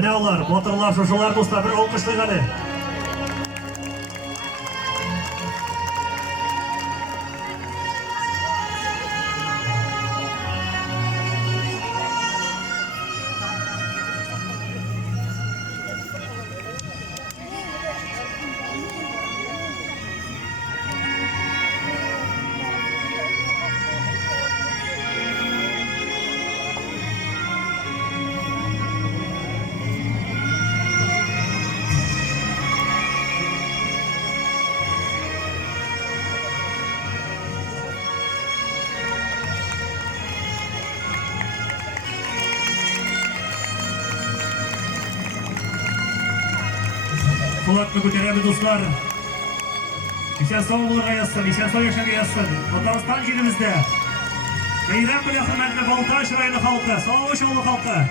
Mine olar, batırlar, şuşular dostlar, bir olmuştu gani. Kulaklı götürebi dostlar. İşen sağ olurga yazsın, işen sağ yaşaga yazsın. Otaristan jerimizde. Beyran bile hürmetli Baltaş rayını halkı, sağ olun halkı.